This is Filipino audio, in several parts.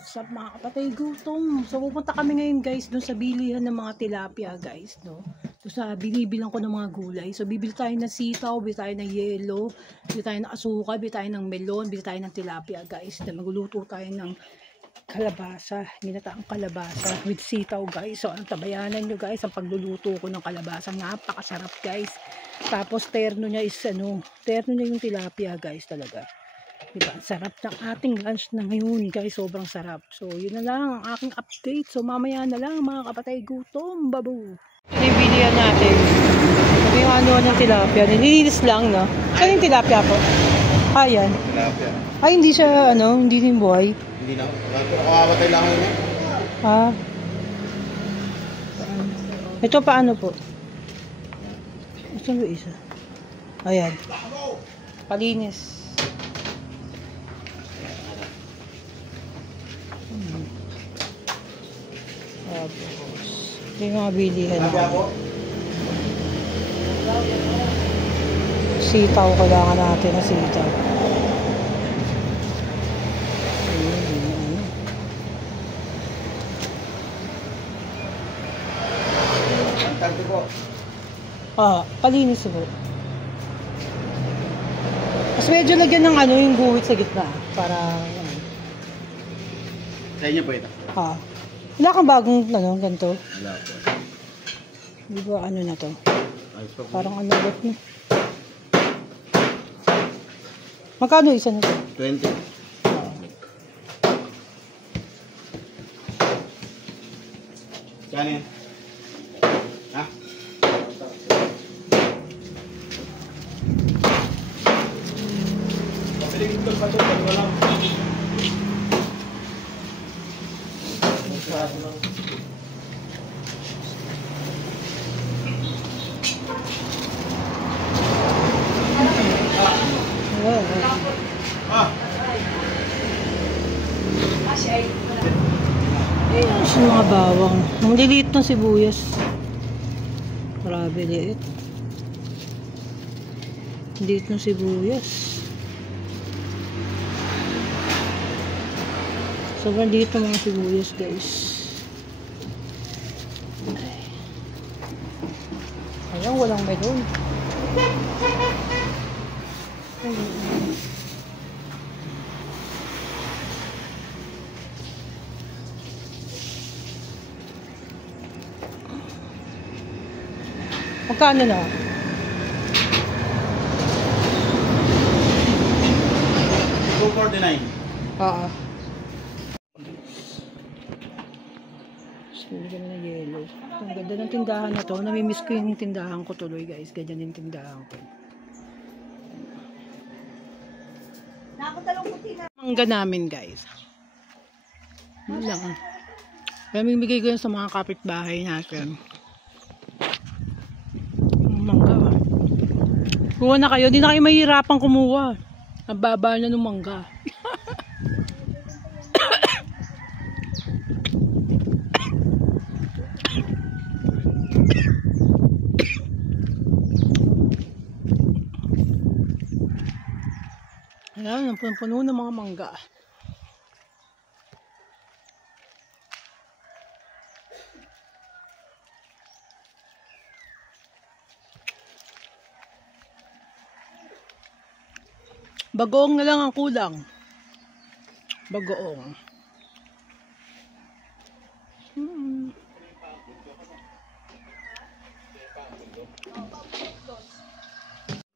What's up mga kapatay, gutom. So pupunta kami ngayon guys doon sa bilihan ng mga tilapia guys, no. Doon sa binibilang ko ng mga gulay. So bibili tayo ng sitaw, bibili tayo ng yelo, bibili tayo ng asukal, bibili tayo ng melon, bibili tayo ng tilapia guys. Then magluluto tayo ng kalabasa, ginataang kalabasa with sitaw guys. So ang tabayanan nyo guys, ang pagluluto ko ng kalabasa, napakasarap guys. Tapos terno niya is terno niya yung tilapia guys talaga. Diba? Sarap ng ating lunch na ngayon guys, sobrang sarap. So yun na lang ang aking update. So mamaya na lang mga kapatay, gutom, babu. Ibibilihan natin. Sabi yung ano ng tilapia, nilinis lang, no? Saan yung tilapia po? Ayan. Tilapia. Ay, hindi siya, hindi din buhay. Hindi na. Nakamatay lang yun. Ah. Ito paano po? Ito yung isa. Ayan. Palinis. Tapos, ito yung mga bilihan. Sitaw, kailangan natin na sitaw. Palinis po. Mas medyo lagyan ng yung guwit sa gitna para Sa inyo po ito? Wala kang bagong ganito? Wala po. Di ba na to? Ayos po. Parang lot na. Magkano isa nito? 20. Saan yan? Ha? Papiling ito pa ito. Walang ayun sa mga bawang. Ang liliit ng sibuyas. Grabe liit. Liit ng sibuyas. Sobrang liit ng mga sibuyas guys. Ayan, walang melon. Magkano na? 249. Oo. Nilagyan na ng yelo. Ang ganda ng tindahan na to. Namimiss ko yung tindahan ko tuloy guys. Ganyan yung tindahan ko. Mangga namin guys. Yun lang. Namimigay ko yun sa mga kapitbahay natin. Mangga. Kuha na kayo. Hindi na kayo mahihirapan kumuha. Ang baba na ng mangga. Ayan, ang puno ng mga mangga. Bagoong na lang ang kulang. Bagoong.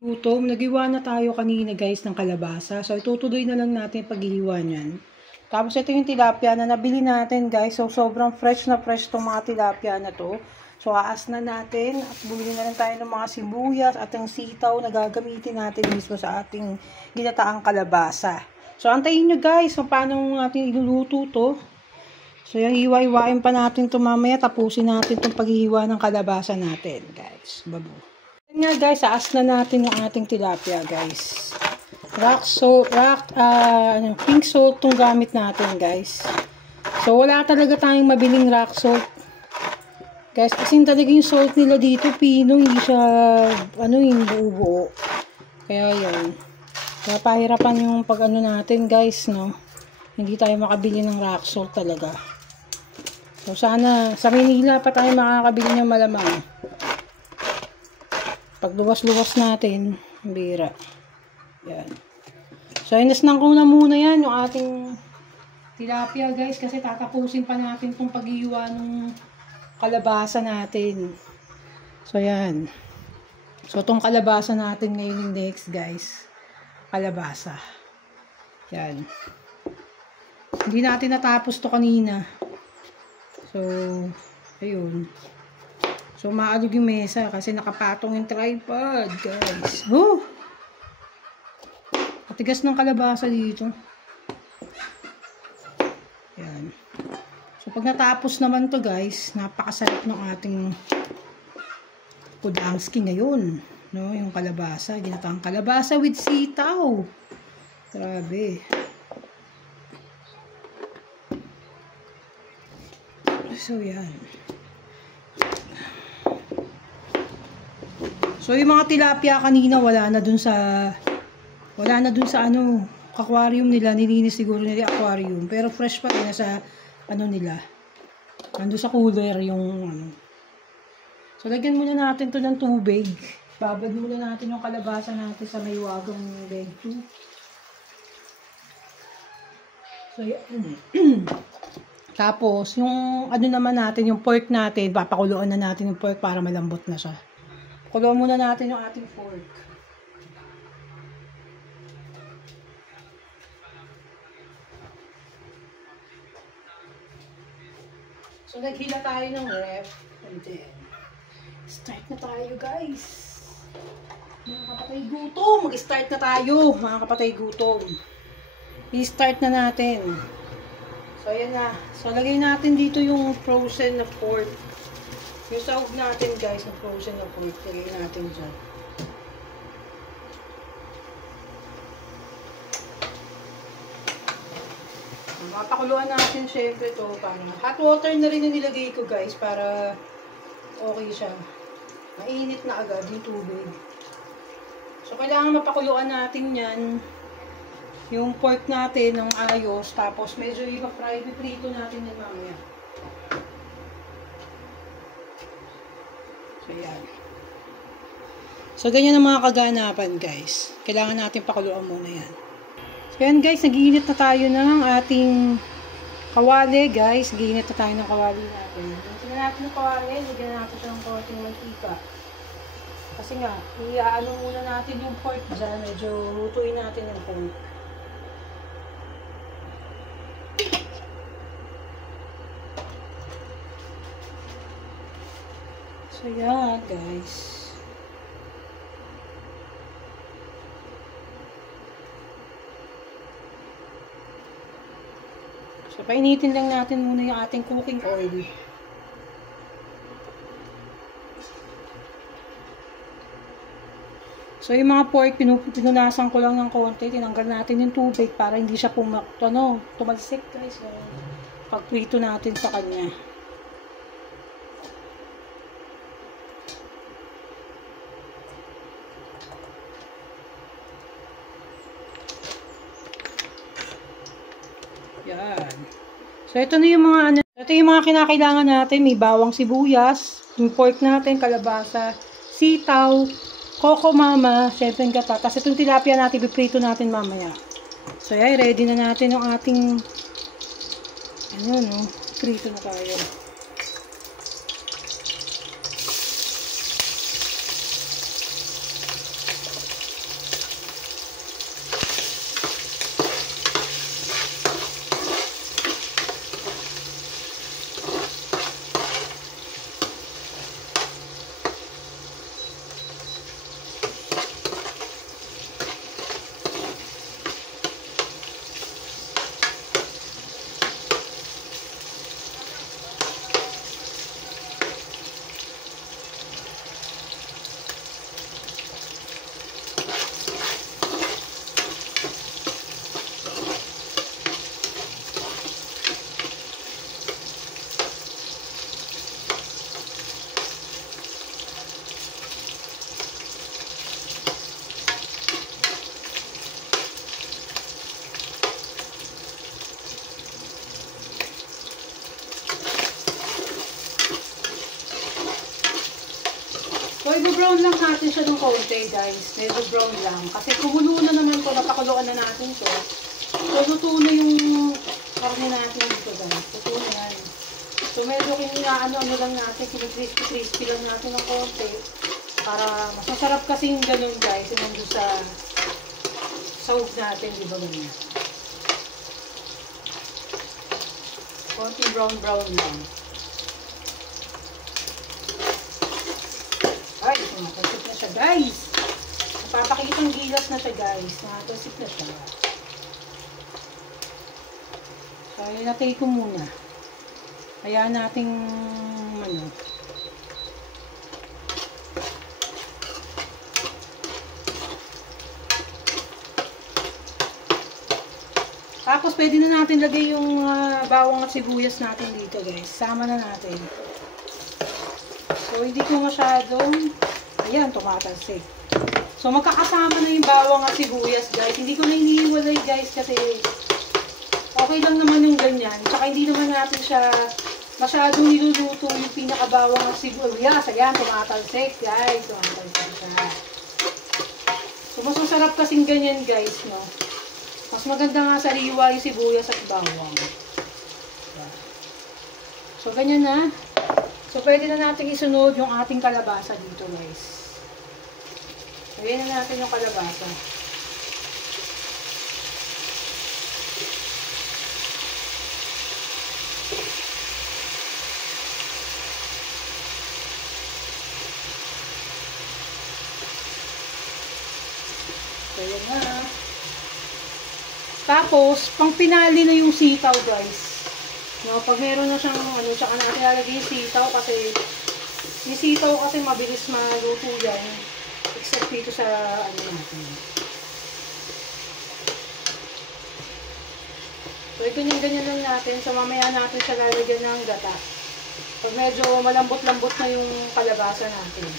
Gutom, naghiwa na tayo kanina guys ng kalabasa. So itutuloy na lang natin paghihiwa niyan. Tapos ito yung tilapia na nabili natin guys. So sobrang fresh na fresh tong mga tilapia na to. So aas na natin at bumili na lang tayo ng mga sibuyas at yung sitaw na gagamitin natin mismo sa ating ginataang kalabasa. So antayin nyo guys kung paano natin iluluto to. So yung hiwa-hiwain pa natin to mamaya. Tapusin natin itong paghihiwa ng kalabasa natin guys. Babu. Nga guys, aas na natin yung ating tilapia guys. Pink salt tong gamit natin guys. So wala talaga tayong mabiling rock salt. Guys, kasi talaga yung salt nila dito, pino, hindi siya, yung buo-buo. Kaya yan. Kaya pahirapan yung pag natin guys, no. hindi tayo makabili ng rock salt talaga. So sana sa Manila pa tayo makakabili ng malamang. Pag luwas-luwas natin, bira. Yan. So inisnang ko na muna yan yung ating tilapia guys kasi tatapusin pa natin itong pag-iwa ng kalabasa natin. So yan. So itong kalabasa natin ngayon next guys. Kalabasa. Yan. Hindi natin natapos to kanina. So ayun. So maalog yung mesa kasi nakapatong yung tripod guys. Oh! Matigas ng kalabasa dito. Yan. So pag natapos naman to guys, napakasarap ng ating pudangski ngayon. No, yung kalabasa, ginatang kalabasa with sitaw. Grabe. So yan. So yung mga tilapia kanina wala na dun sa ano, aquarium nila, nilinis siguro nila aquarium. Pero fresh pa rin sa ano nila. Ando sa cooler yung ano. So lagyan muna natin to ng tubig. Babad muna natin yung kalabasa natin sa may wagang bag 2. So yan. Tapos yung ano naman natin, yung pork natin, papakuluan na natin yung pork para malambot na siya. Pakuluan muna natin yung ating pork. So, naghila tayo ng ref. And then, start na tayo, guys. Mga kapatay gutom. Mag-start na tayo, mga kapatay gutom. I-start na natin. So, ayan na. So, lagay natin dito yung frozen na pork. Yung sahog natin, guys, na frozen na pork. Lagay natin dyan. Mapakuluan natin syempre ito. Hot water na rin yung nilagay ko guys para okay siya. Mainit na agad yung tubig. So kailangan mapakuluan natin yan. Yung pork natin ng ayos. Tapos medyo ipa-prito natin yan mamaya. So yan. So ganyan ang mga kaganapan guys. Kailangan natin pakuluan muna yan. So yan guys, nag-iinit na tayo ng ating kawali guys. Nag-iinit na tayo ng kawali natin. Lagyan natin ng kawali, lagyan natin siya ng konting mantika. Kasi nga, iaano muna natin yung pork dyan. Medyo lutuin natin yung pork. So yan guys. So, painitin lang natin muna yung ating cooking oil. So, yung mga pork, pinunasan ko lang ng konti. Tinanggal natin yung tubig para hindi siya tumalsik guys. So, pagprito natin sa kanya. Yan. So, ito na yung mga ito yung mga kinakailangan natin. May bawang sibuyas, yung pork natin, kalabasa, sitaw, coco mama, syempre gata. Tapos itong tilapia natin, piprito natin mamaya. So, yan, ready na natin yung ating prito na tayo. So, i-brown lang natin siya ng konti, guys. Medyo brown lang. Kasi kumulo na naman to, napakuluan na natin to. So, luto na yung karne natin dito, guys. Luto na yan. So, medyo ano lang natin, crispy lang natin ng konti. Para mas masarap kasing ganun, guys. Yung nandun sa sahog natin, di ba ganyan? Konting brown lang. Ay, natasip na siya, guys. Napapakitang gilas na siya, guys. Natasip na siya. So, ilatay ko muna. Hayaan nating ano. Tapos, pwede na natin lagay yung bawang at sibuyas natin dito, guys. Sama na natin. So, hindi ko masyadong, ayan, tumatalsik. So, magkakasama na yung bawang at sibuyas, guys. Hindi ko na iniiwalay, guys, kasi okay lang naman yung ganyan. Tsaka hindi naman natin siya masyadong niluluto yung pinakabawang at sibuyas. Ayan, tumatalsik, guys. Tumatalsik siya. So, mas masarap kasing ganyan, guys, no? Mas maganda nga sariwa yung sibuyas at bawang. So, ganyan na. So, pwede na natin isunod yung ating kalabasa dito, guys. Lagyan na natin yung kalabasa. So, yan na. Tapos, pang pinali na yung sitaw, guys. No, pag meron na siyang ano, tsaka natin lalagay yung sitaw kasi yung sitaw kasi mabilis maluto yan. Except dito sa ano natin. So, ganyan-ganyan lang natin. So, mamaya natin siya lalagyan ng gata. Pag medyo malambot-lambot na yung kalabasa natin.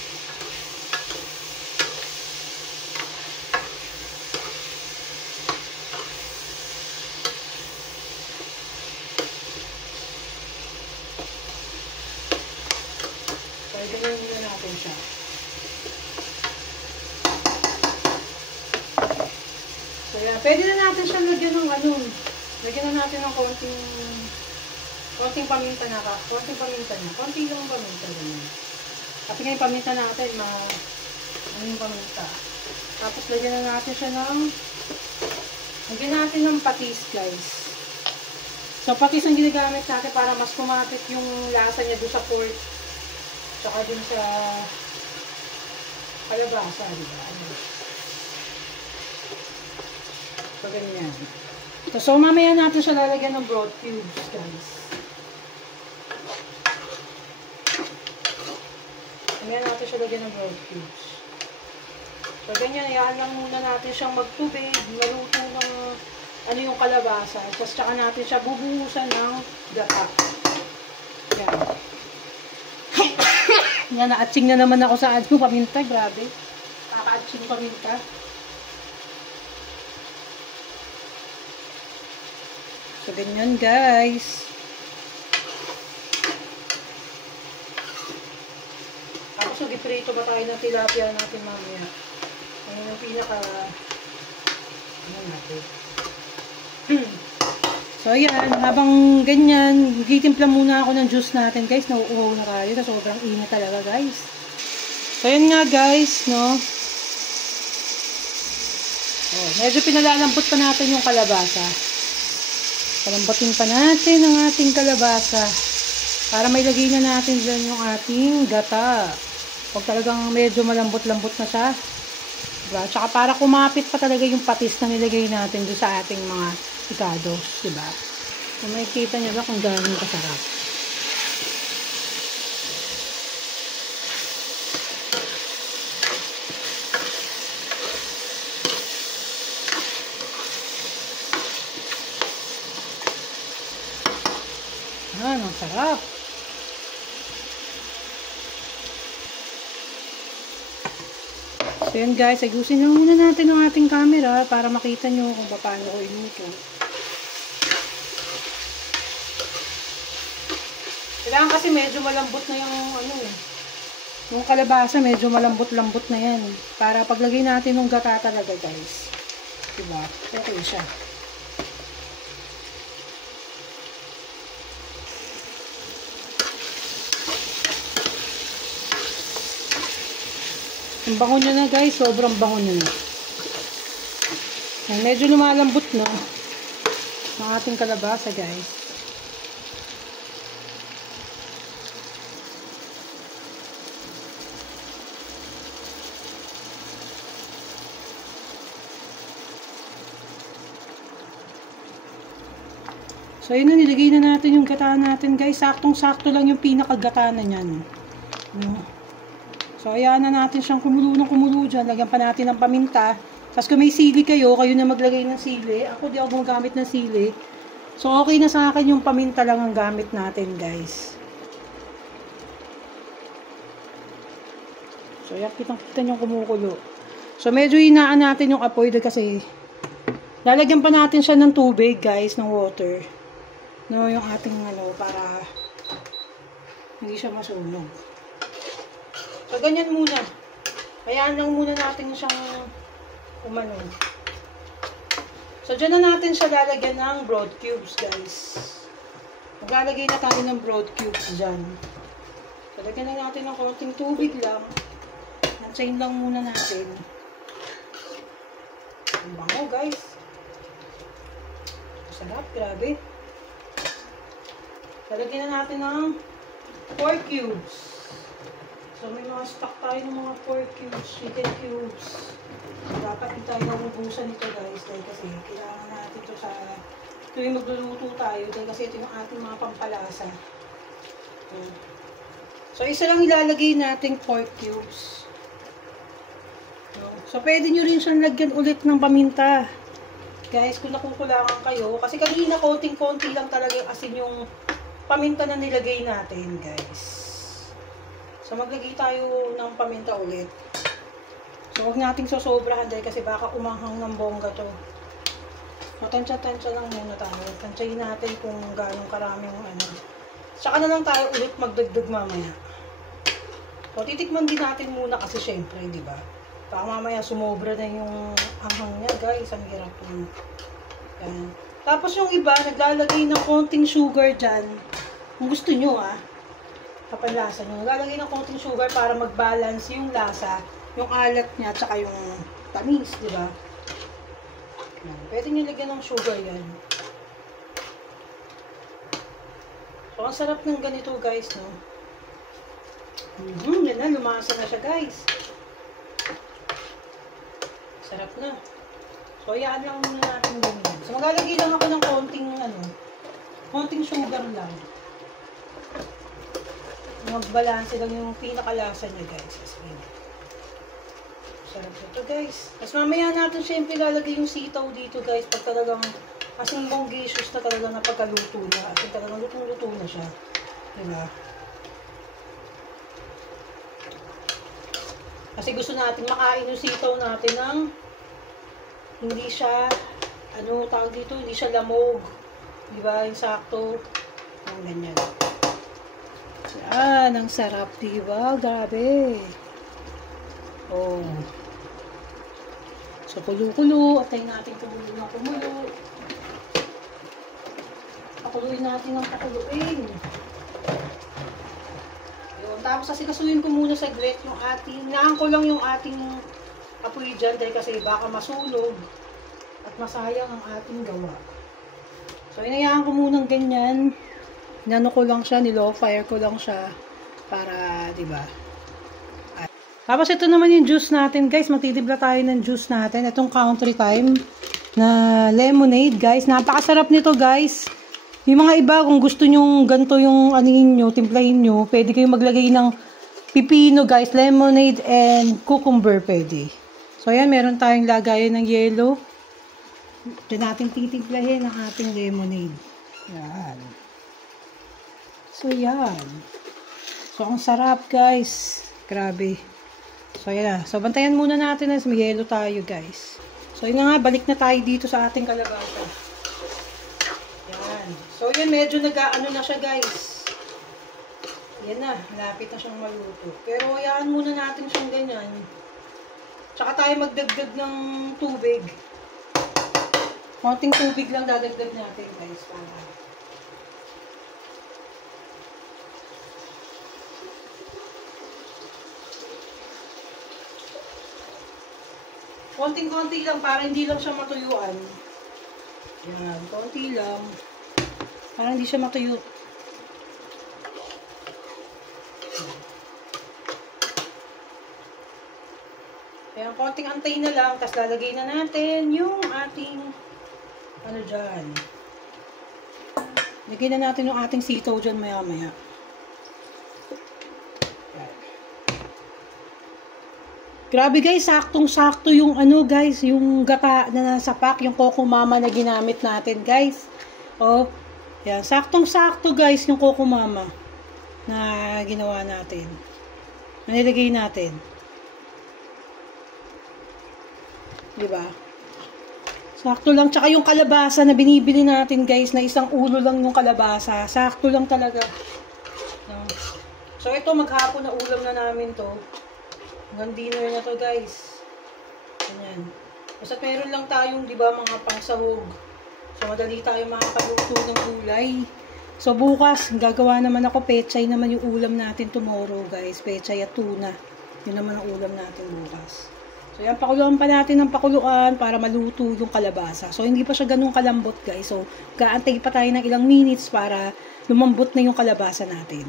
Ganyan muna natin siya. So, yan. Pwede na natin siya lagyan ng ano. Lagyan na natin ng konting paminta na. Konting paminta na. Konting lang paminta. Kasi nga yung paminta natin, ano yung paminta. Tapos, lagyan na natin siya lagyan natin ng patis, guys. So, patis ang ginagamit natin para mas kumapit yung lasa niya doon sa pork. Tsaka din sa kalabasa, diba? So, ganyan. So, mamaya natin siya lalagyan ng broth cubes, guys. Mamaya natin siya lalagyan ng broth cubes. So, ganyan. Hayaan lang muna natin siyang magtubig, maluto ng ano yung kalabasa. Tapos, tsaka natin siya bubuhusan ng gata. Yan. Yan, na-atching na naman ako sa yung paminta. Grabe. Kaka-atching paminta. So, ganyan, guys. Tapos, mag-iprito ba tayo ng tilapia natin mamaya? Ayun yung pinaka ano natin. So, ayan, habang ganyan, gitimpla muna ako ng juice natin, guys. Nauuhaw na tayo, kasi sobrang init talaga, guys. So, ayan nga, guys, no. Oh, medyo pinalalambot pa natin yung kalabasa. Palambutin pa natin ang ating kalabasa. Para may lagay na natin dyan yung ating gata. Huwag talagang medyo malambot-lambot na siya. Diba? Tsaka para kumapit pa talaga yung patis na nilagay natin doon sa ating mga picados, diba? So, makikita nyo ba kung gano'n kasarap? Ang sarap. So, yan guys, ayusin na muna natin ang ating camera para makita nyo kung paano ko iluto. Kailangan kasi medyo malambot na yung ano eh. Yung kalabasa, medyo malambot-lambot na yan. Para paglagay natin ng gata talaga, guys. Diba? Okay siya. Ang bango nyo na, guys. Sobrang bango nyo na. Yan, medyo lumalambot, no? Ang ating kalabasa, guys. So, yun na, nilagay na natin yung gata natin, guys. Saktong-sakto lang yung pinakagata na yan. So, ayan na natin siyang kumulo ng kumulo dyan. Lagyan pa natin ng paminta. Tapos, kung may sili kayo na maglagay ng sili. Ako, di ako gumagamit ng sili. So, okay na sa akin yung paminta lang ang gamit natin, guys. So, ayan, kitang-kita nyo kumukulo. So, medyo hinaan natin yung apoy kasi lalagyan pa natin siya ng tubig, guys, ng water. No, yung ating para hindi siya masunog. So, ganyan muna. Hayaan lang muna natin siyang umano. So, dyan na natin siya lalagyan ng broad cubes, guys. Maglalagay na tayo ng broad cubes dyan. So, lagyan na natin ng konting tubig lang. Nantsayin lang muna natin. Ang bango, guys. Sarap, grabe. Lalagyan na natin ng 4 cubes. So, may mga stock tayo ng mga 4 cubes, chicken cubes. Dapat hindi tayo nabubusan nito, guys. Dahil kasi kailangan natin ito sa tuwing magluluto tayo. Dahil kasi ito yung ating mga pampalasa. So, isa lang ilalagay natin 4 cubes. So, pwede nyo rin siyang lagyan ulit ng paminta. Guys, kung nakukulangan kayo. Kasi kanina, konting-konti lang talaga yung asin yung paminta na nilagay natin, guys. So, maglagay tayo ng paminta ulit. So, huwag nating sosobrahan dahil kasi baka umanghang ng bongga to. So, tansya-tansya lang muna tayo. Tansyahin natin kung gano'ng karaming Tsaka na lang tayo ulit magdagdag mamaya. So, titikman din natin muna kasi syempre, di ba? Baka mamaya sumobra na yung anghang niya, guys. Ang hirap yun. Yan. Tapos yung iba, naglalagay ng konting sugar dyan. Kung gusto nyo, kapanlasa nyo. Naglalagay ng konting sugar para mag-balance yung lasa, yung alat niya, tsaka yung tamis, di ba? Pwede nyo lagyan ng sugar yan. So, ang sarap ng ganito, guys, no? Yan na, lumasa na siya, guys. Sarap na. So, hayaan lang muna natin ganyan. So, maglalagay lang ako ng konting sugar lang. Magbalanse lang yung pinakalasa niya, guys. Sarap ito, guys. Tapos mamaya natin syempre lalagay yung sitaw dito, guys. Pag talagang asing bonggisius na talaga na pagkaluto niya. Asing talagang lutong-luto na siya. Diba? Kasi gusto natin makain yung sitaw natin ng hindi siya, tawag dito, hindi siya lamog. Diba? Yung sakto. Ang ganyan. Yan, ang sarap, diba? Grabe. Oh. So, kulo-kulo. Atay natin kumulo ng kumulo. Pakuluin natin ng pakuluin. Yun. Tapos, asikasuhin ko muna saglit yung ating, naan ko lang yung ating apoy dyan dahil kasi baka masunog at masayang ang ating gawa. So, inayaan ko munang ganyan. Inano ko lang siya, nilow fire ko lang siya para, diba? Tapos, ito naman yung juice natin, guys. Magtitibla tayo ng juice natin. Itong Country Time na lemonade, guys. Napakasarap nito, guys. Yung mga iba, kung gusto nyong ganito yung anin nyo, timplahin nyo, pwede kayong maglagay ng pipino, guys. Lemonade and cucumber, pwede. So, ayan, meron tayong lagayan ng yellow. Diyan natin titimplahin ang ating lemonade. Yan. So, yan. So, ang sarap, guys. Grabe. So, yan na. So, bantayan muna natin na may yellow tayo, guys. So, yun nga, balik na tayo dito sa ating kalabasa. Yan. So, yun, medyo nag-ano na siya, guys. Yan na, malapit na siyang maluto. Pero hayaan muna natin siyang ganyan. Tsaka tayo magdagdag ng tubig. Konting tubig lang dadagdag natin, guys. Para konting-konti lang para hindi lang siya matuyuan. Yan, konti lang. Para hindi siya matuyo. Ayan, konting antay na lang. Tapos lalagay na natin yung ating ano dyan. Lagay na natin yung ating sitaw dyan maya-maya. Grabe guys, saktong-sakto yung ano guys, yung gata na nasa pack, yung Coco Mama na ginamit natin guys. Oh, yan, saktong-sakto guys yung Coco Mama na ginawa natin. Nilagay natin. Diba? Sakto lang. Tsaka yung kalabasa na binibili natin guys, na isang ulo lang yung kalabasa. Sakto lang talaga. No? So ito, maghapon na ulam na namin to. Hanggang dinner na to guys. Ganyan. Basta meron lang tayong, di ba, mga pangsahog. So madali tayo makakaluto ng gulay. So bukas, gagawa naman ako pechay naman yung ulam natin tomorrow guys. Pechay at tuna. Yun naman ang ulam natin bukas. So yan, pakuluan pa natin ng pakuluan para maluto yung kalabasa. So hindi pa siya ganun kalambot guys. So gaantay pa tayo ng ilang minutes para lumambot na yung kalabasa natin.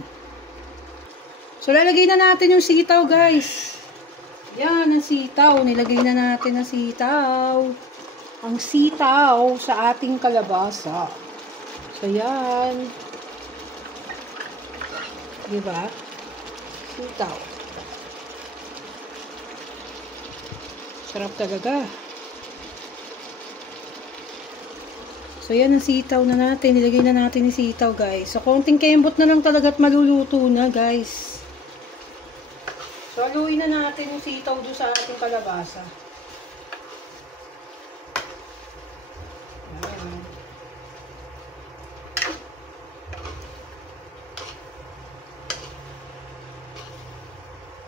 So lalagay na natin yung sitaw guys. Yan, ang sitaw. Nilagay na natin ang sitaw. Ang sitaw sa ating kalabasa. So yan. Diba? Sitaw. Sarap talaga. So, yan ang sitaw na natin. Nilagay na natin yung sitaw, guys. So, konting kembot na lang talaga at maluluto na, guys. So, haluin na natin yung sitaw doon sa ating kalabasa. Ayan.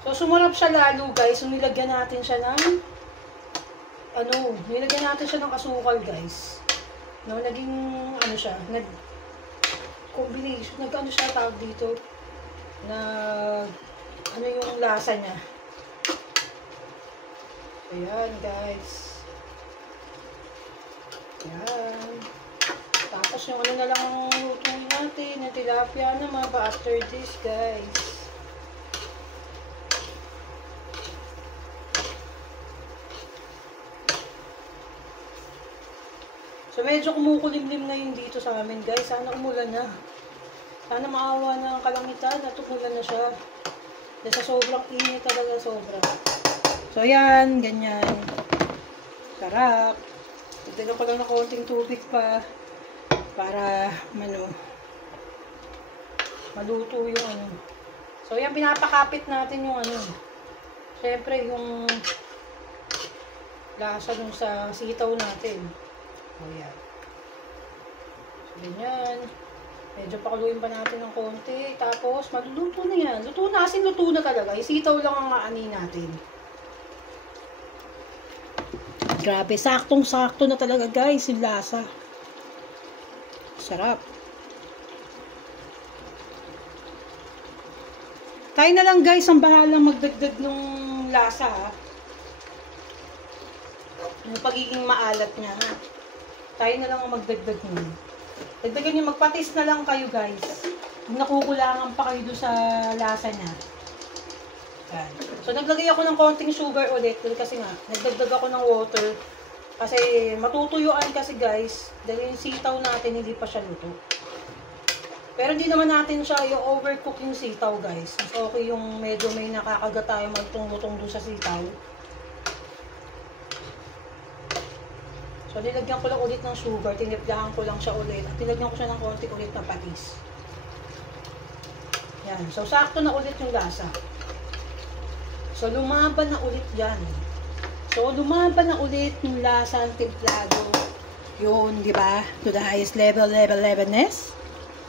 So, sumarap siya lalo, guys. So, nilagyan natin siya ng nilagyan natin siya ng asukal, guys. No, naging, siya, combination, siya tawag dito, yung lasa niya. Ayan, guys. Ayan. Tapos, yung na lang ang lutuin natin, yung tilapia naman pa after this, guys. So, medyo kumukulimlim na yun dito sa amin, guys. Sana umulan na. Sana maawa na ang kalangitan at umulan na siya. Dahil sa sobrang init talaga, sobra. So, yan. Ganyan. Sarap. Dagdagan ko lang na konting tubig pa para, maluto yung So, yan. Pinapakapit natin yung Siyempre, yung lasa dun sa sitaw natin. O yan. So, ganyan. Medyo pakuluin pa natin ng konti. Tapos, maluluto na yan. Luto na. Kasi luto na talaga. Isitaw lang ang aani natin. Grabe. Saktong-sakto na talaga, guys. Yung lasa. Sarap. Tayo na lang, guys, ang bahalang magdagdag ng lasa, ha. Yung pagiging maalat niya, ha. Tayo na lang ang magdagdag nun. Dagdagan nyo, magpatis na lang kayo guys. Kung nakukulangan pa kayo doon sa lasa niya. Yan. So, naglagay ako ng konting sugar ulit. Kasi nga, nagdagdag ako ng water. Kasi matutuyuan kasi guys. Dahil yung sitaw natin, hindi pa siya luto. Pero hindi naman natin siya i-overcook yung sitaw guys. Mas okay yung medyo may nakakagat tayo magtong-lutong doon sa sitaw. So, nilagyan ko lang ulit ng sugar. Tiniplahan ko lang siya ulit. At nilagyan ko siya ng konti ulit na patis. Yan. So, sakto na ulit yung lasa. So, lumaban na ulit yan. So, lumaban na ulit yung lasa ng templado. Yun, di ba? To the highest levelness.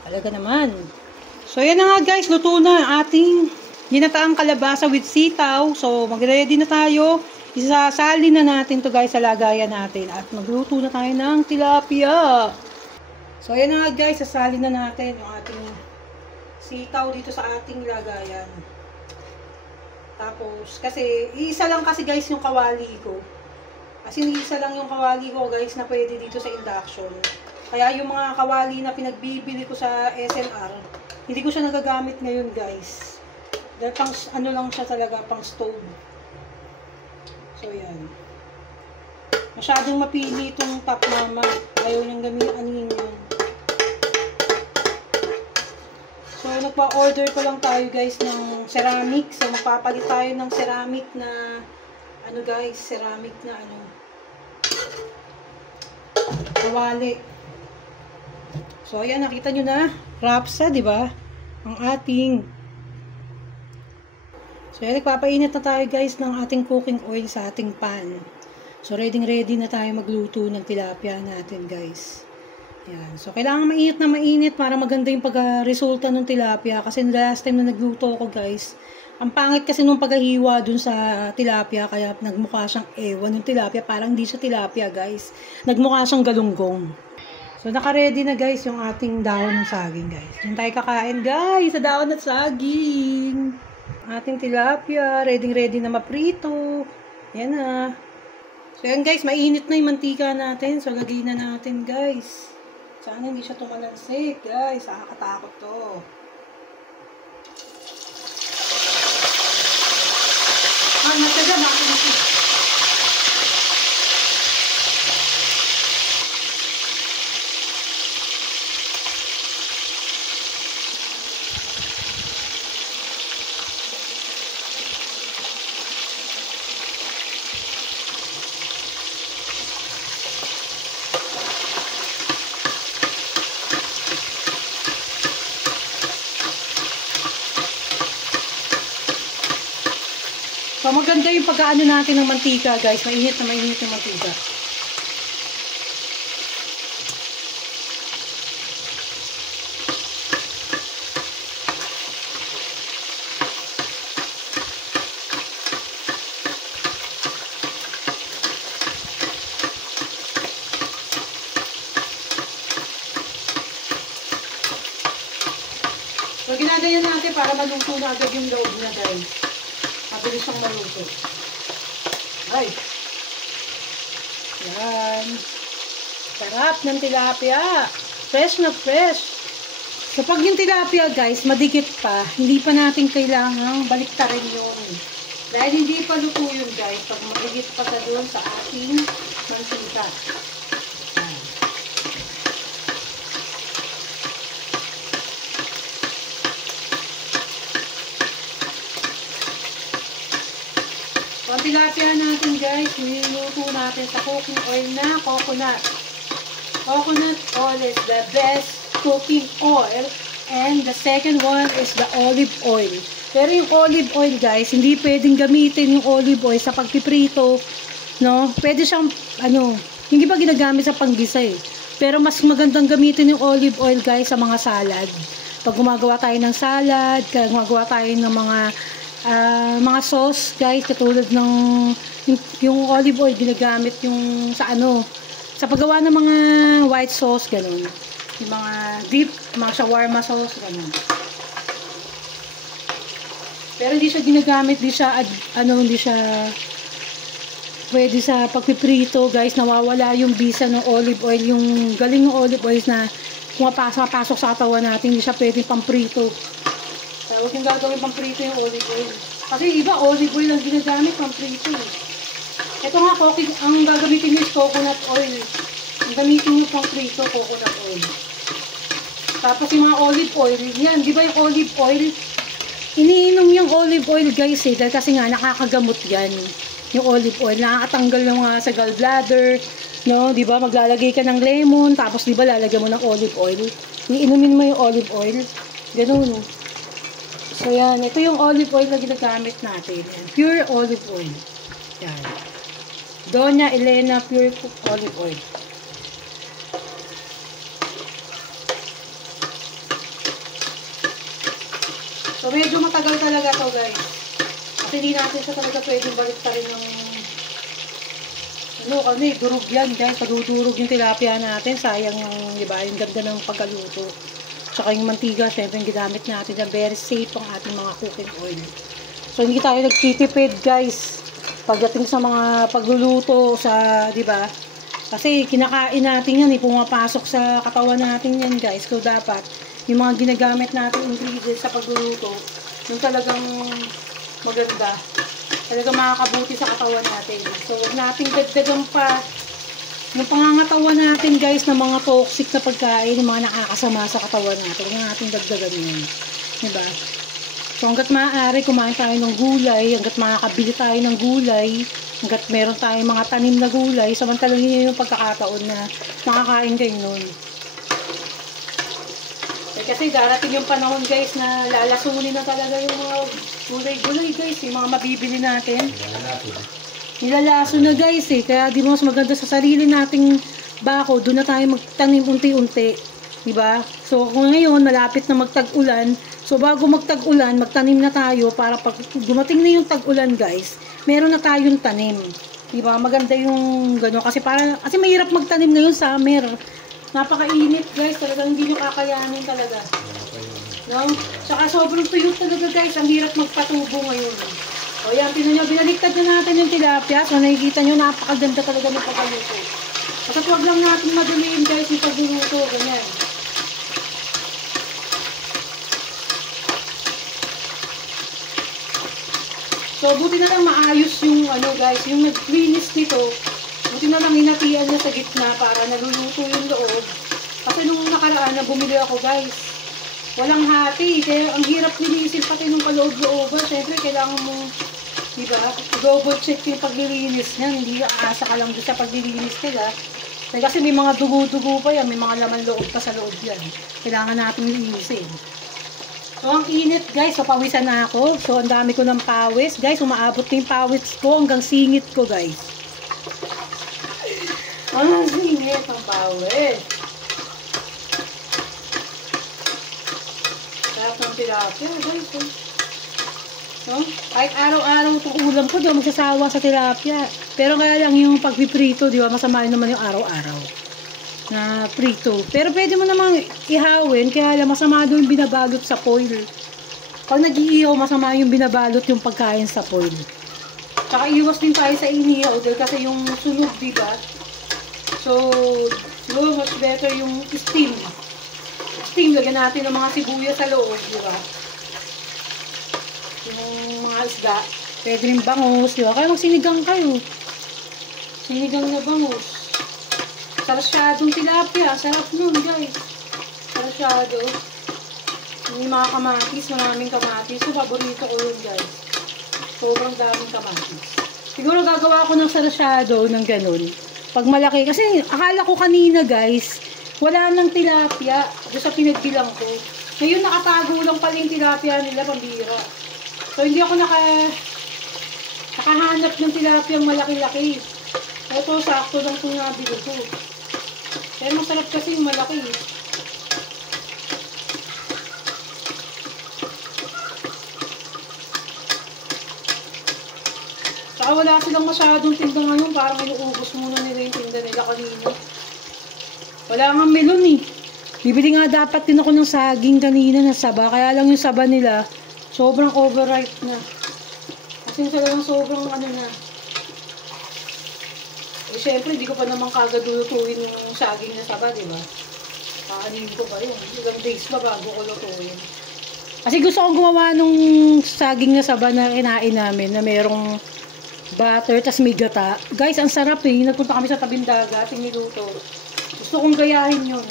Talaga naman. So, yan na nga guys. Luto na ang ating ginataang kalabasa with sitaw. So, mag-ready na tayo. Isasali na natin to guys sa lagayan natin. At magluto na tayo ng tilapia. So, yan na nga guys. Sasali na natin yung ating sitaw dito sa ating lagayan. Tapos, kasi, isa lang kasi guys yung kawali ko. Kasi isa lang yung kawali ko guys na pwede dito sa induction. Kaya yung mga kawali na pinagbibili ko sa SLR, hindi ko siya nagagamit ngayon guys. Dahil pang, ano lang siya talaga, pang stove. So yan. Masyadong mapili itong top mama. Ayaw niyang gamitin yun. So nagpa-order ko lang tayo guys ng ceramic. So magpapalit tayo ng ceramic na ano guys, ceramic na ano, kawali. So ayan, nakita nyo na, rapsa, di ba? Ang ating. So ayan, nagpapainit na tayo guys ng ating cooking oil sa ating pan. So ready na tayo magluto ng tilapia natin guys. Ayan. So kailangan mainit na mainit para maganda yung pagka-resulta ng tilapia. Kasi last time na nagluto ko guys, ang pangit kasi nung paghahiwa dun sa tilapia, kaya nagmukha siyang ewan yung tilapia. Parang hindi siya tilapia guys. Nagmukha siyang galunggong. So naka-ready na guys yung ating dahon ng saging guys. Diyan tayo kakain guys sa dahon ng saging. Ating tilapia, ready na maprito. Yan na. So yan guys, mainit na yung mantika natin. So lagay na natin guys. Sana hindi siya tumalansik guys. Nakakatakot to. Nataga, bakit natin? So, maganda yung pagkaano natin ng mantika, guys. Mainit na mainit yung mantika. So, ginagayan natin para maluto na agad yung loob na, guys. Mabilis siyang maluto. Ay! Yan. Sarap ng tilapia. Fresh na fresh. So, pag yung tilapia, guys, madikit pa, hindi pa natin kailangang baliktarin yun. Dahil hindi pa luto yun, guys, pag madikit pa sa doon sa ating mantika. So, ang tilapia natin guys, niluto natin sa cooking oil na coconut. Coconut oil is the best cooking oil. And the second one is the olive oil. Pero yung olive oil guys, hindi pwedeng gamitin yung olive oil sa pagpiprito. No? Pwede siyang, hindi pa ginagamit sa panggisa eh. Pero mas magandang gamitin yung olive oil guys sa mga salad. Pag gumagawa tayo ng salad, gumagawa tayo ng mga sauce guys, katulad ng yung olive oil ginagamit yung sa paggawa ng mga white sauce, ganun, yung mga dip, mga shawarma sauce, ganun. Pero hindi siya ginagamit, hindi siya pwede sa pagpiprito guys. Nawawala yung bisa ng olive oil, yung galing ng olive oil na pumapasok sa katawan natin. Hindi siya pwede pamprito. Huwag yung gagawin pamprito yung olive oil. Kasi iba, olive oil ang ginagamit pamprito. Ito nga, ang gagamitin nyo is coconut oil. Ang gamitin nyo pamprito, coconut oil. Tapos yung mga olive oil, yan, di ba yung olive oil? Iniinom yung olive oil guys eh, dahil kasi nga nakakagamot yan. Yung olive oil, nakakatanggal ng mga sa gallbladder. No, di ba? Maglalagay ka ng lemon, tapos di ba lalagyan mo ng olive oil. Iinumin mo yung olive oil. Ganun. So, yan. Ito yung olive oil na ginagamit natin. Yan. Pure olive oil. Yan. Doña Elena Pure Olive Oil. So, medyo matagal talaga to guys. Kasi hindi natin siya talaga pwedeng baliktarin yung ano kasi durog yan guys. Padudurog yung tilapia natin. Sayang yung, di ba, yung ganda ng pagkaluto. Tsaka yung mantiga, syempre yung ginamit natin dyan. Very safe ang ating mga cooking oil. So, hindi tayo nagtitipid guys. Pagdating sa mga pagluluto sa, di ba? Kasi kinakain natin yan, pumapasok sa katawan natin yan guys. So, dapat yung mga ginagamit natin ingredients sa pagluluto, yung talagang maganda. Talagang makakabuti sa katawan natin. So, huwag natin dagdagan pa yung pangangatawan natin guys ng mga toxic na pagkain, yung mga nakakasama sa katawan natin. Huwag natin dagdagan yun. Diba? So, hanggat maaari, kumain tayo ng gulay, hanggat makakabili tayo ng gulay, hanggat meron tayong mga tanim na gulay, samantalang yun yung pagkakataon na makakain kayo nun. Kasi darating yung panahon guys na lalasunin na talaga yung mga gulay-gulay guys, yung mga mabibili natin. Nilalaso na guys eh, kaya di mo mas maganda sa sarili nating bako, doon na tayo magtanim unti-unti. Diba? So kung ngayon malapit na magtag-ulan, so bago magtag-ulan, magtanim na tayo para pag dumating na yung tag-ulan guys, meron na tayong tanim. Diba? Maganda yung gano'n kasi mahirap magtanim ngayon summer. Napakainit guys, talagang hindi nyo kakayanin talaga. No? Saka sobrang tuyot talaga guys, ang hirap magpatubo ngayon. O yan, tinan nyo, binaliktad na natin yung tilapia. So nakikita nyo, napakaganda talaga ng pagkaluto. Kasi huwag lang natin maduliin guys yung pagluluto, ganyan. So buti na lang maayos yung ano guys, yung nag-linis nito. Buti na lang hinatian niya sa gitna para naluluto yung loob. Kasi nung nakaraan na bumili ako guys, walang hati. Kaya ang hirap linisin pati nung kaloob-looban. Siyempre kailangan mo, diba, double check yung paglilinis niyan. Hindi aasa ka lang doon sa paglilinis nila. Kasi may mga dugo-dugo pa yan. May mga laman loob pa sa loob yan. Kailangan natin linisin. So ang init guys. So pawisan na ako. So ang dami ko ng pawis. Guys, umaabot na yung pawis ko hanggang singit ko guys. Ang singit ang pawis. Sarap ng tilapia guys. No? Kahit araw-araw itong ulam ko, di ako magsasawa sa tilapia. Pero kaya lang yung pagpiprito, di ba, masama naman yung araw-araw na prito. Pero pwede mo namang ihawin, kaya lang masama doon binabalot sa foil. Pag nag-iihaw, masama yung binabalot yung pagkain sa foil. Tsaka iwas din tayo sa inihaw, dahil kasi yung sunog, di ba? So, siguro much better yung steam. Steam, lagyan natin ng mga sibuyas sa loob, di ba? Yung mga isda, pwede rin bangus, di ba? Kaya magsinigang kayo. Sinigang na bangus. Sarsyadong tilapia, sarap nun guys. Sarsyado. May mga kamatis, maraming kamatis. So, paborito ko yun guys. Sobrang daming kamatis. Siguro gagawa ko ng sarsyado ng ganun. Pag malaki, kasi akala ko kanina guys, wala nang tilapia doon sa pinagbilang ko. Ngayon nakatago lang pala yung tilapia nila, pambira. So hindi ako nakahanap ng tilapia malaki-laki. Ito, sakto lang kung nabili ko. Pero masarap kasi yung malaki. Saka wala silang masyadong tinda ngayon. Parang inuubos muna nila yung tinda nila kanina. Wala nga melon eh. Bibili nga dapat din ako ng saging kanina na saba. Kaya lang yung saba nila, sobrang overripe na. Kasi talagang sobrang ano na. Eh syempre, di ko pa naman kagad lutuin yung saging na saba, di ba? Kaanin ko pa yun. Ilang days pa bago ko lutuin. Kasi gusto kong gumawa nung saging na saba na kinain namin na merong butter, tas may gata. Guys, ang sarap eh. Nagpunta kami sa tabing dagat, niluto. Gusto kong gayahin yun.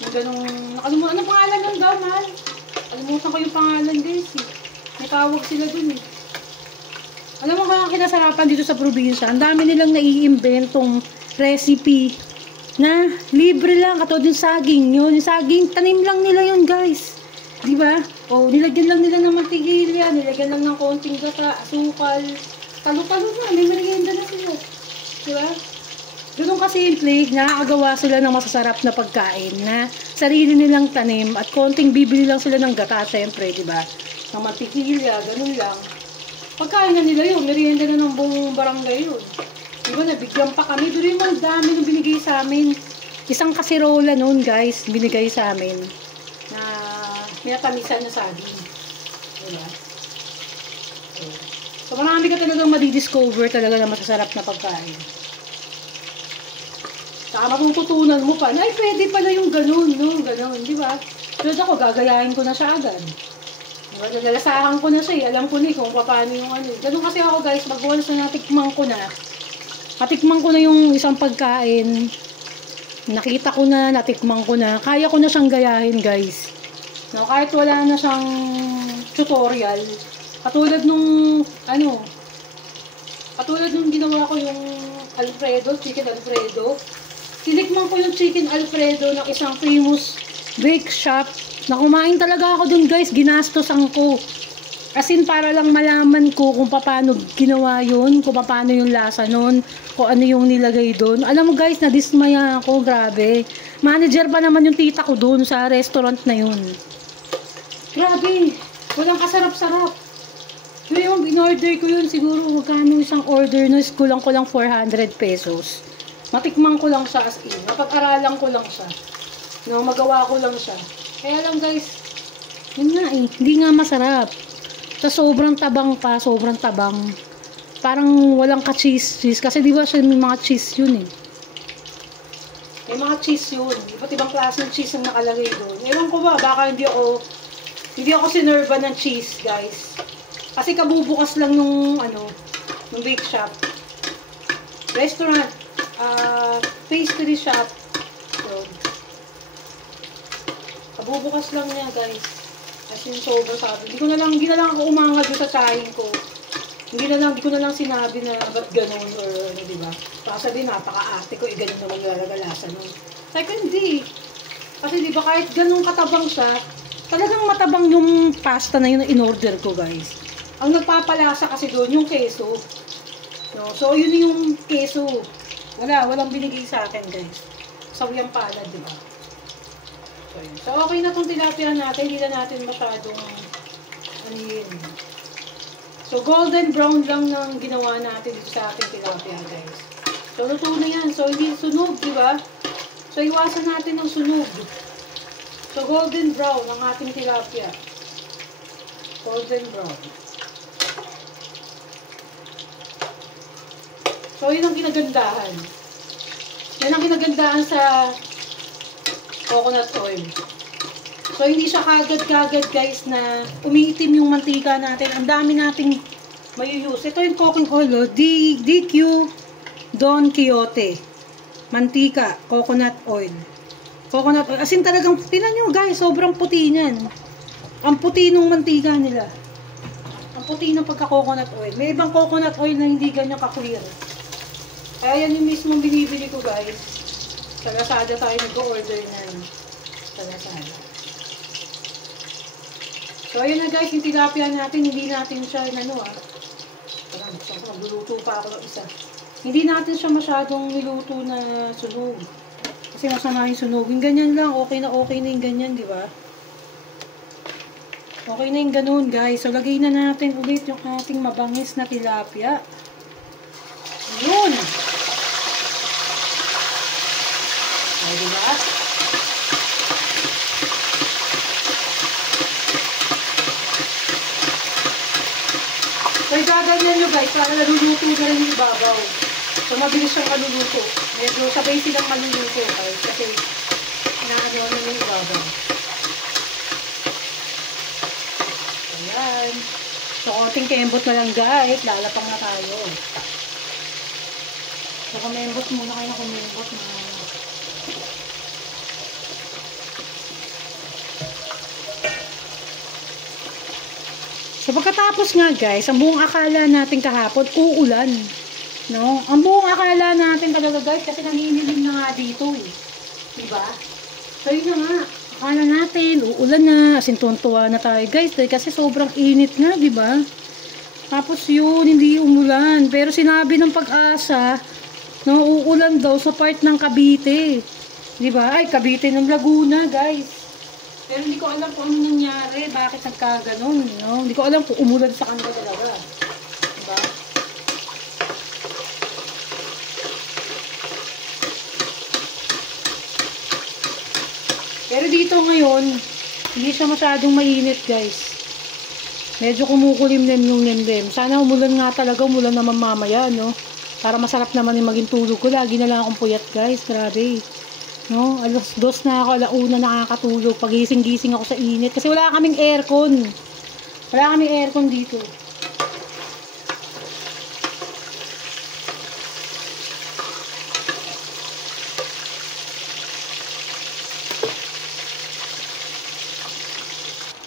Yung ganong, anong pangalan nun daw, mahal? Alimutan ko yung pangalan guys eh. May tawag sila dun eh. Alam mo ba ang kinasarapan dito sa probinsya? Ang dami nilang naiimbentong recipe na libre lang. Katulad yung saging yun. Yung saging, tanim lang nila yun guys. Diba? O, nilagyan lang nila ng mantigilya, nilagyan lang ng konting gata, asukal. Talo-talo na, may merienda na sila. Diba? Ganun kasimple, nakakagawa sila ng masasarap na pagkain na sarili nilang tanim at konting bibili lang sila ng gata, syempre, di ba? Ng mantikilya, ganun lang. Pagkain na nila yun, merienda na ng buong barangay yun. Di ba, nabigyan pa kami. Doon yung mga dami nung binigay sa amin. Isang kasirola noon, guys, binigay sa amin na minatamisan na saging. Di ba? So, marami ka talagang madidiscover talaga na masasarap na pagkain. Saka matututunan mo pa, ay pwede pala yung ganun, no? Ganun, di ba? Pero ako, gagayahin ko na siya agad. Diba? Nagalasahan ko na siya, alam ko na kung paano yung ano. Ganun kasi ako guys, mag-once na natikman ko na yung isang pagkain, nakita ko na, natikman ko na, kaya ko na siyang gayahin guys. No, kahit wala na siyang tutorial, katulad nung, katulad nung ginawa ko yung Alfredo, chicken Alfredo, tinikman ko yung chicken Alfredo ng isang famous bake shop na kumain talaga ako dun guys, ginastosan ko. As in, para lang malaman ko kung paano ginawa yun, kung paano yung lasa nun, kung ano yung nilagay dun. Alam mo guys, nadismaya ako, grabe. Manager pa naman yung tita ko dun sa restaurant na yun. Grabe, walang kasarap-sarap. Yung in-order ko yun, siguro magkano isang order no, kulang-kulang 400 pesos. Matikman ko lang siya as in. Mapag-aralan ko lang siya. No, magawa ko lang siya. Kaya lang guys, yun nga eh, hindi nga masarap. Tapos sobrang tabang pa, sobrang tabang. Parang walang ka-cheese. Kasi di ba siya may mga cheese yun eh. May mga cheese yun. Iba't ibang klase ng cheese ang nakalagay doon. Ewan ko ba, baka hindi ako sinerva ng cheese guys. Kasi kabubukas lang nung nung bake shop. Restaurant. Pastry shop. So, kabubukas lang niya guys. As in sobrang sabi. Hindi na lang ako umangad sa tsahin ko. Hindi ko na lang sinabi na ba't ganun or diba? Baka sabihin napaka-ate ko, ganun naman lalagalasan nun. Sabi ko hindi. Kasi diba kahit ganun katabang siya, talagang matabang yung pasta na yun na in-order ko guys. Ang nagpapalasa kasi doon yung keso. No? So yun yung keso. Walang binigay sa akin guys. Sawyang palad, diba? So, yun. So okay na itong tilapia natin. Hindi na natin masyadong yun. So golden brown lang ng ginawa natin dito sa ating tilapia guys. So luto na yan. So hindi sunog, diba? So iwasan natin ng sunog. So golden brown ang ating tilapia. Golden brown. So, yun ang ginagandahan. Yan ang ginagandahan sa coconut oil. So, hindi siya kagad-kagad guys na umiitim yung mantika natin. Ang dami nating may-use. Ito yung cooking oil. DQ Don Quixote. Mantika. Coconut oil. Coconut oil. As in talagang, tinan nyo guys, sobrang puti niyan. Ang puti nung mantika nila. Ang puti ng pagka-coconut oil. May ibang coconut oil na hindi ganyan ka-clear. Kaya yan yung mismong binibili ko guys. Sa Lazada tayo nag-order na yun. Sa Lazada. So ayun na guys, yung tilapia natin, hindi natin siya, magluluto pa ako ng isa. Hindi natin siya masyadong niluto na sunog. Kasi masama yung sunog. Yung ganyan lang, okay na yung ganyan, di ba? Okay na yung ganun guys. So lagay na natin ulit yung ating mabangis na tilapia. Yun! O, diba? So, igaganyan nyo guys, para naluluto na rin yung ibabaw. So, mabilis siyang maluluto. Medyo sabay silang maluluto guys, kasi inaagawa na yung ibabaw. Ayan. So, konting kembot na lang guys, lalapang na tayo. So, kumembot muna kayo na kumembot na. So, pagkatapos nga guys, ang buong akala natin kahapon, uulan. No? Ang buong akala natin talaga guys, kasi nangingilim na nga dito eh. Diba? So, yun na nga. Akala natin, uulan na. As in, tuntua na tayo guys. Kasi sobrang init na, diba? Tapos yun, hindi umulan. Pero sinabi ng Pag-asa, Nauulan daw sa part ng Cavite. Di ba? Ay, Cavite ng Laguna, guys. Pero hindi ko alam kung ano nangyari. Bakit nagkaganon, no? Hindi ko alam kung umulan sa kanila talaga. Diba? Pero dito ngayon, hindi siya masyadong mainit, guys. Medyo kumukulimlim yung limlim. Sana umulan nga talaga, umulan naman mamaya, no? Para masarap naman yung maging tulog ko. Lagi na lang akong puyat, guys. Grabe. No? Alas 2 na ako, alauna nakakatulog. Pagising-gising ako sa init. Kasi wala kaming aircon. Wala kaming aircon dito.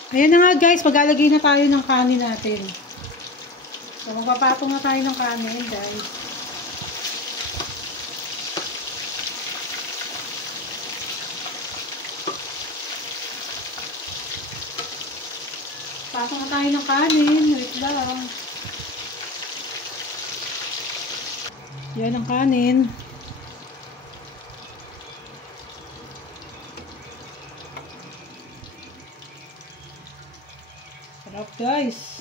Ayan na nga guys, maglalagay na tayo ng kanin natin. So magpapatong na tayo ng kanin guys. Patong na tayo ng kanin, wait lang. Yan ang kanin. Sarap guys.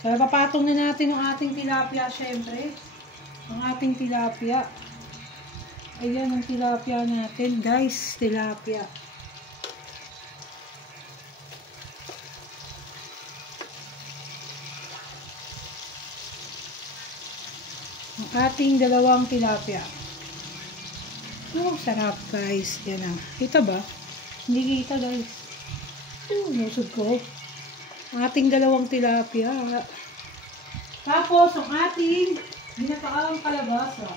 So, papatong na natin yung ating tilapia syempre. Ang ating tilapia. Ayan ang tilapia natin guys. Tilapia. Ang ating dalawang tilapia. Oh, sarap guys. Yan na. Kita ba? Hindi kita guys. Nusod ko. Ang ating dalawang tilapia. Tapos, ang ating ginataang kalabasa.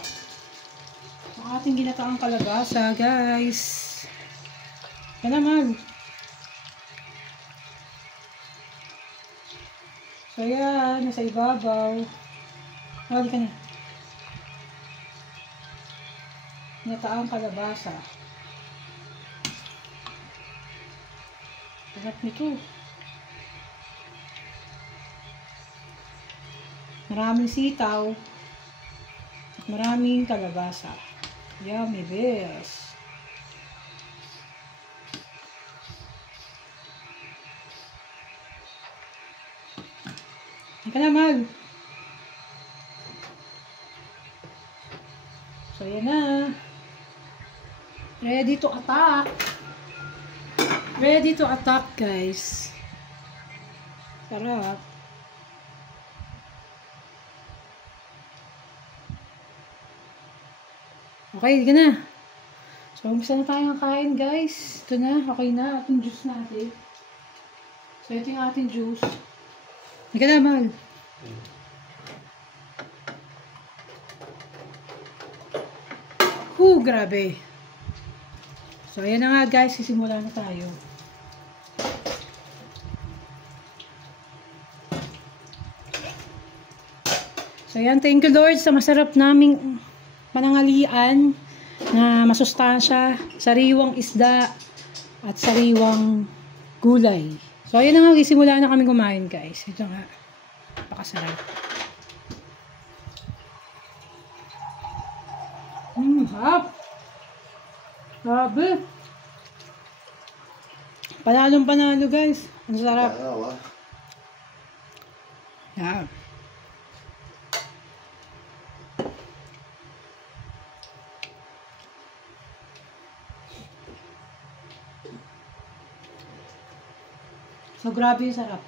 Ang ating ginataang kalabasa, guys. Yan naman. So, yan. Nasa ibabaw. Hali ka na. Ginataang kalabasa. Sarap nito. Maraming sitaw at maraming kalabasa. Yummy bears. Ika naman. So yan na. Ready to attack. Ready to attack guys. Sarap. Okay, hindi na. So, umpisa na tayong kain, guys. Ito na, okay na. Ating juice natin. So, ito yung ating juice. Hindi ka na, mahal. Grabe. So, ayan na nga, guys. Sisimula na tayo. So, ayan. Thank you, Lord, sa masarap naming panangalian na masustansya, sariwang isda at sariwang gulay. So, ayan na nga, isimula na kami kumain guys. Ito nga, napakasarap. Hap! Grabe! Panalong panalo guys. Ang sarap. Yeah. So, grabe yung sarap.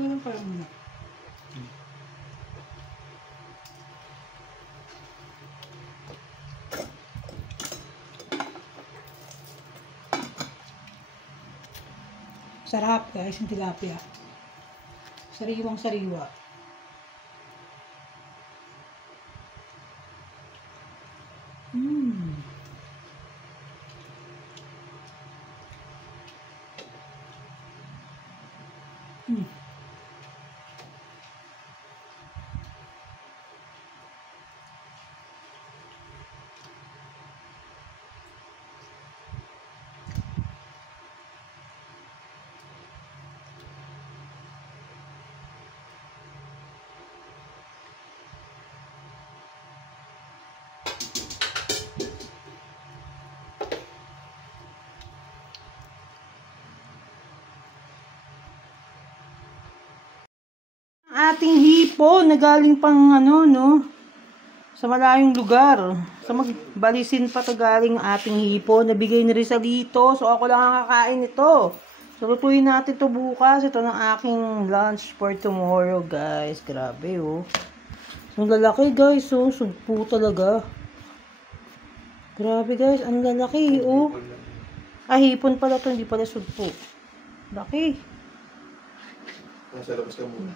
Ganun pa lang muna. Sarap guys, yung tilapia. Sariwang sariwa. ating hipon na galing pang ano, no? Sa malayong lugar. Sa magbalisin pa to galing ating hipon. Nabigay ni Rizalito. So ako lang ang kakain ito. So lutuin natin to bukas. Ito ng aking lunch for tomorrow, guys. Grabe, oh. Ang lalaki, guys, oh. Sugpo talaga. Grabe, guys. Ang lalaki, oh. Hipon pala to. Hindi pala sugpo. Laki. Nasa labas ka muna.